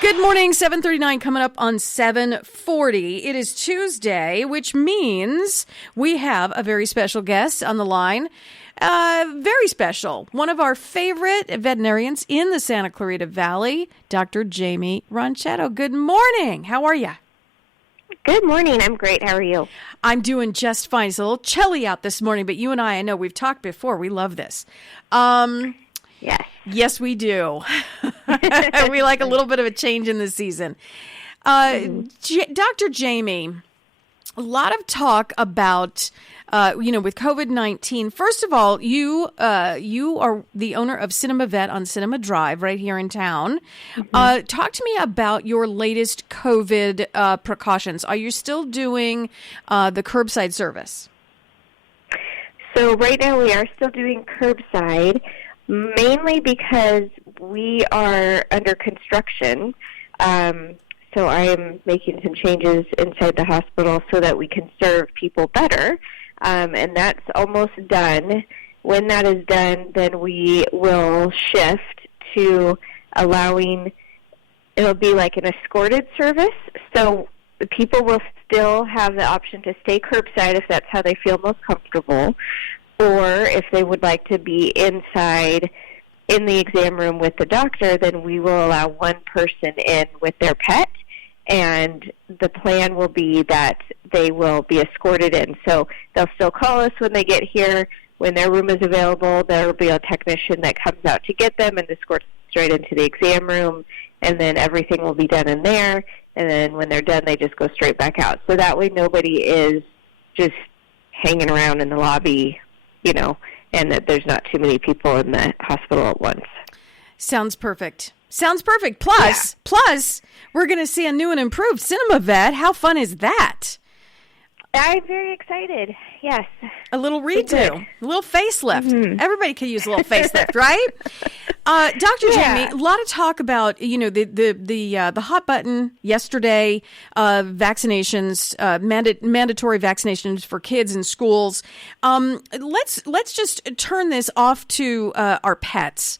Good morning, 7:39 coming up on 7:40. It is Tuesday, which means we have a very special guest on the line. Very special. One of our favorite veterinarians in the Santa Clarita Valley, Dr. Jaimie Ronchetto. Good morning. How are you? Good morning. I'm great. How are you? I'm doing just fine. It's a little chilly out this morning, but you and I know we've talked before. We love this. Yes. Yes, we do. We like a little bit of a change in the season. Dr. Jaimie, a lot of talk about, with COVID-19. First of all, you are the owner of Cinema Vet on Cinema Drive right here in town. Talk to me about your latest COVID precautions. Are you still doing the curbside service? So right now we are still doing curbside, mainly because we are under construction. So I am making some changes inside the hospital so that we can serve people better. And that's almost done. When that is done, then we will shift to allowing, it'll be like an escorted service. So the people will still have the option to stay curbside if that's how they feel most comfortable, or if they would like to be inside in the exam room with the doctor, then we will allow one person in with their pet, and the plan will be that they will be escorted in. So they'll still call us when they get here. When their room is available, there will be a technician that comes out to get them and escorts straight into the exam room, and then everything will be done in there, and then when they're done, they just go straight back out. So that way nobody is just hanging around in the lobby, and that there's not too many people in the hospital at once. Sounds perfect. Plus, we're going to see a new and improved Cinema Vet. How fun is that? I'm very excited. Yes. A little redo, a little facelift. Mm-hmm. Everybody could use a little facelift, right? Dr. Jaimie, a lot of talk about the hot button yesterday, vaccinations, mandatory vaccinations for kids in schools. Let's just turn this off to our pets.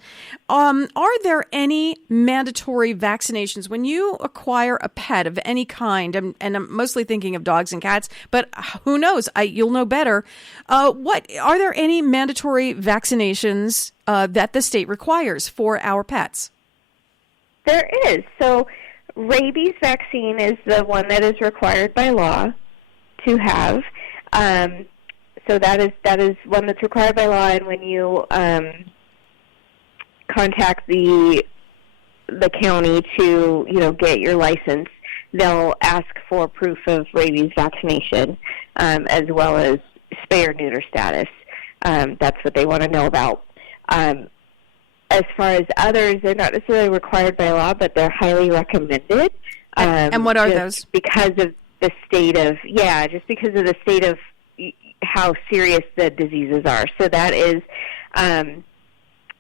Are there any mandatory vaccinations when you acquire a pet of any kind? And I'm mostly thinking of dogs and cats, but who knows? You'll know better. What are there any mandatory vaccinations that the state requires for our pets? There is. So rabies vaccine is the one that is required by law to have. So that is one that's required by law, and when you contact the county to get your license, they'll ask for proof of rabies vaccination, as well as spay or neuter status. That's what they want to know about. As far as others, they're not necessarily required by law, but they're highly recommended. And what are those? Because of the state of how serious the diseases are. So that is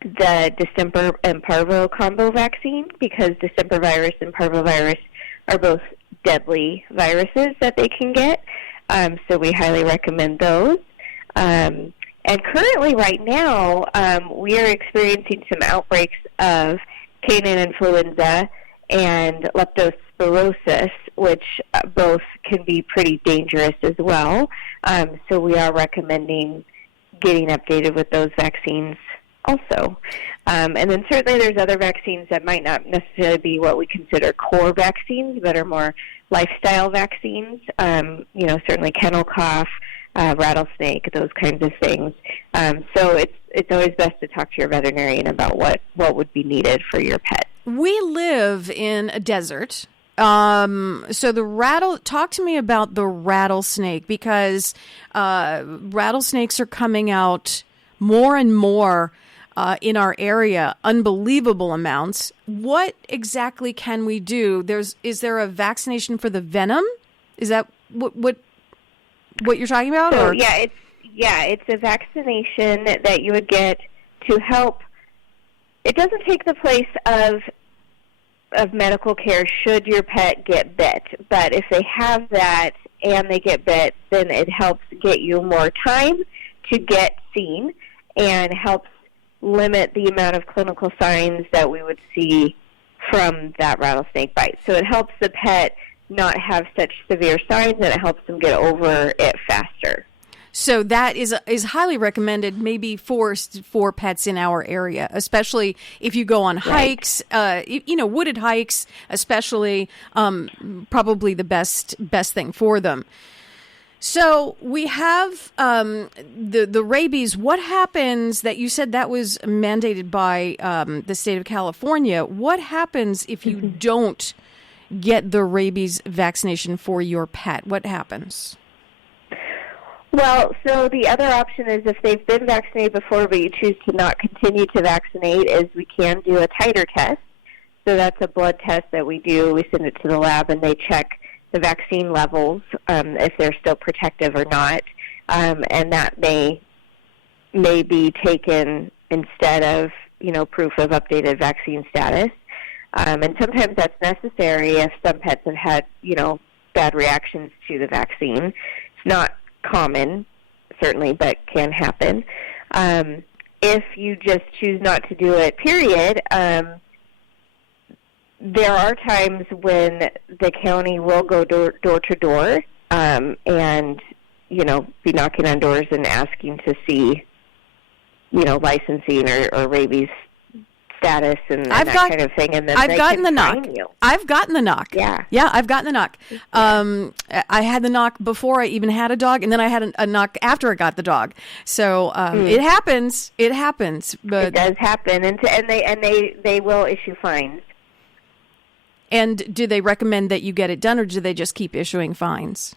the distemper and parvo combo vaccine, because distemper virus and parvovirus are both deadly viruses that they can get. So we highly recommend those. And currently right now, we are experiencing some outbreaks of canine influenza and leptospirosis, which both can be pretty dangerous as well. So we are recommending getting updated with those vaccines also. And then certainly there's other vaccines that might not necessarily be what we consider core vaccines, but are more lifestyle vaccines, certainly kennel cough, rattlesnake, those kinds of things. So it's always best to talk to your veterinarian about what would be needed for your pet. We live in a desert. So talk to me about the rattlesnake, because rattlesnakes are coming out more and more in our area, unbelievable amounts. What exactly can we do? Is there a vaccination for the venom? Is that what you're talking about? So, it's a vaccination that you would get to help. It doesn't take the place of medical care should your pet get bit, but if they have that and they get bit, then it helps get you more time to get seen and helps limit the amount of clinical signs that we would see from that rattlesnake bite. So it helps the pet not have such severe signs, and it helps them get over it faster. So that is highly recommended, maybe for pets in our area, especially if you go on hikes, wooded hikes, especially, probably the best thing for them. So we have the rabies. What happens that you said that was mandated by the state of California? What happens if you don't get the rabies vaccination for your pet? What happens? Well, so the other option is if they've been vaccinated before but you choose to not continue to vaccinate, is we can do a titer test. So that's a blood test that we do. We send it to the lab and they check the vaccine levels, if they're still protective or not. And that may be taken instead of, proof of updated vaccine status. And sometimes that's necessary if some pets have had, bad reactions to the vaccine. It's not common, certainly, but can happen. If you just choose not to do it, period, there are times when the county will go door to door and, be knocking on doors and asking to see, licensing or rabies status and that kind of thing. And then I've gotten the knock. I've gotten the knock. Yeah, I've gotten the knock. I had the knock before I even had a dog, and then I had a knock after I got the dog. So it happens. It happens. But it does happen, and they will issue fines. And do they recommend that you get it done, or do they just keep issuing fines?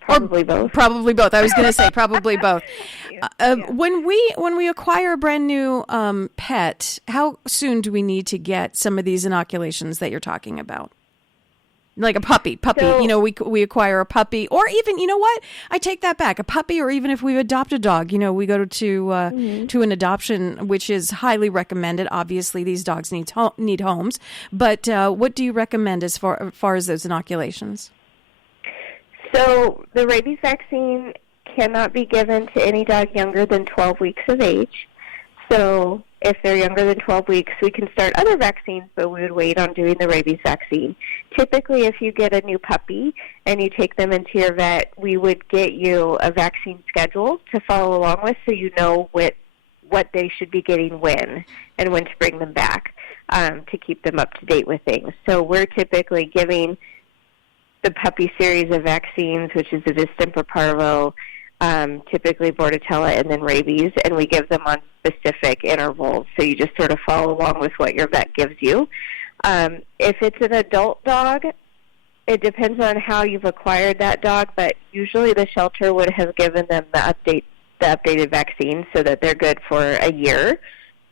Probably both. Probably both. I was going to say probably both. When we acquire a brand new pet, how soon do we need to get some of these inoculations that you're talking about? Like a puppy. So, we acquire a puppy, or even, you know what? I take that back. A puppy, or even if we adopt a dog, we go to an adoption, which is highly recommended. Obviously, these dogs need homes. But what do you recommend as far as those inoculations? So the rabies vaccine cannot be given to any dog younger than 12 weeks of age. So if they're younger than 12 weeks, we can start other vaccines, but we would wait on doing the rabies vaccine. Typically, if you get a new puppy and you take them into your vet, we would get you a vaccine schedule to follow along with, so you know what they should be getting when and when to bring them back, to keep them up to date with things. So we're typically giving the puppy series of vaccines, which is the distemper parvo, typically bordetella, and then rabies, and we give them on specific intervals. So you just sort of follow along with what your vet gives you. If it's an adult dog, it depends on how you've acquired that dog, but usually the shelter would have given them the updated vaccine so that they're good for a year,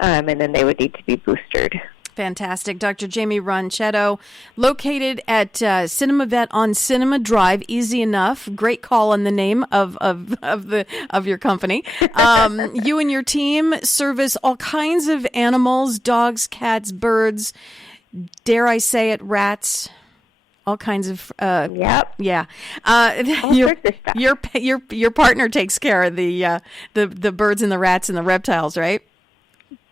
and then they would need to be boosted. Fantastic. Dr. Jaimie Ronchetto, located at Cinema Vet on Cinema Drive. Easy enough. Great call on the name of your company. You and your team service all kinds of animals: dogs, cats, birds. Dare I say it, rats? All kinds of. Yep. Yeah. Sorts of stuff. Your partner takes care of the birds and the rats and the reptiles, right?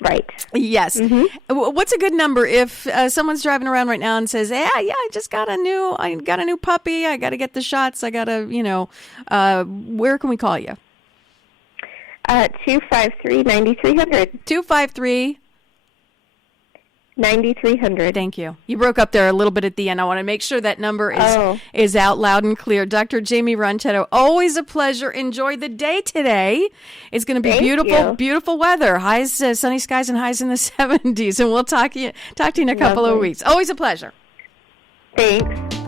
Right. Yes. Mm-hmm. What's a good number if someone's driving around right now and says, "Yeah, I just got a new puppy. I got to get the shots. I got to, where can we call you?" 253-9300. 253. 9300. Thank you. You broke up there a little bit at the end. I want to make sure that number is out loud and clear. Dr. Jaimie Ronchetto, always a pleasure. Enjoy the day today. It's going to be beautiful weather. Highs, sunny skies, and highs in the 70s. And we'll talk to you in a couple of weeks. Always a pleasure. Thanks.